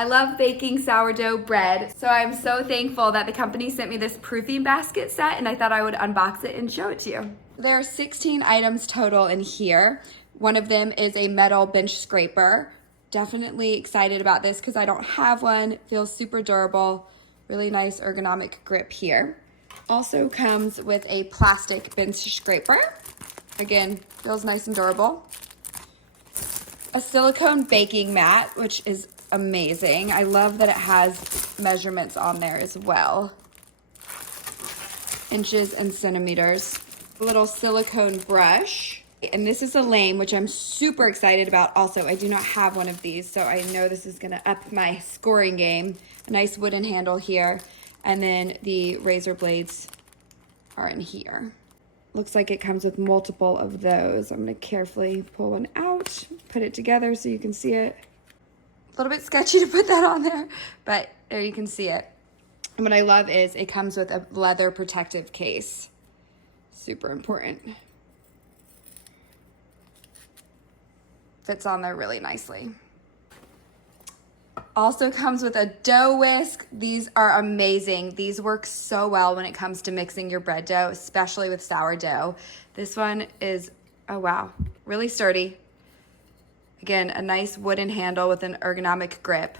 I love baking sourdough bread, so I'm so thankful that the company sent me this proofing basket set, and I thought I would unbox it and show it to you. There are 16 items total in here. One of them is a metal bench scraper. Definitely excited about this because I don't have one. It feels super durable. Really nice ergonomic grip here. Also comes with a plastic bench scraper. Again, feels nice and durable. A silicone baking mat, which is amazing. I love that it has measurements on there as well. Inches and centimeters. A little silicone brush. And this is a lame, which I'm super excited about. Also, I do not have one of these, so I know this is gonna up my scoring game. A nice wooden handle here. And then the razor blades are in here. Looks like it comes with multiple of those. I'm gonna carefully pull one out, put it together so you can see it. A little bit sketchy to put that on there, but there you can see it. And what I love is it comes with a leather protective case. Super important. Fits on there really nicely. Also comes with a dough whisk. These are amazing. These work so well when it comes to mixing your bread dough, especially with sourdough. This one is, oh wow, really sturdy. Again, a nice wooden handle with an ergonomic grip.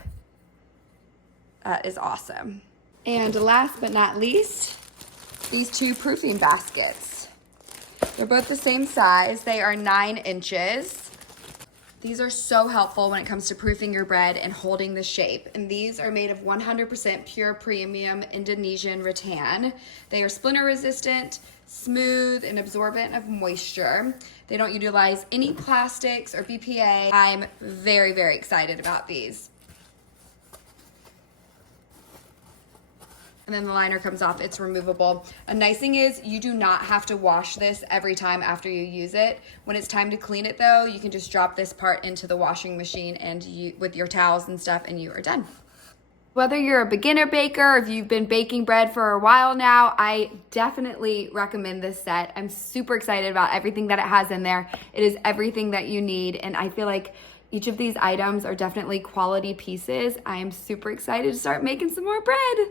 That is awesome. And last but not least, these two proofing baskets. They're both the same size. They are 9 inches. These are so helpful when it comes to proofing your bread and holding the shape. And these are made of 100% pure premium Indonesian rattan. They are splinter resistant, smooth, and absorbent of moisture. They don't utilize any plastics or BPA. I'm very, very excited about these. And then the liner comes off, it's removable. A nice thing is you do not have to wash this every time after you use it. When it's time to clean it though, you can just drop this part into the washing machine and with your towels and stuff, and you are done. Whether you're a beginner baker or if you've been baking bread for a while now, I definitely recommend this set. I'm super excited about everything that it has in there. It is everything that you need, and I feel like each of these items are definitely quality pieces. I am super excited to start making some more bread.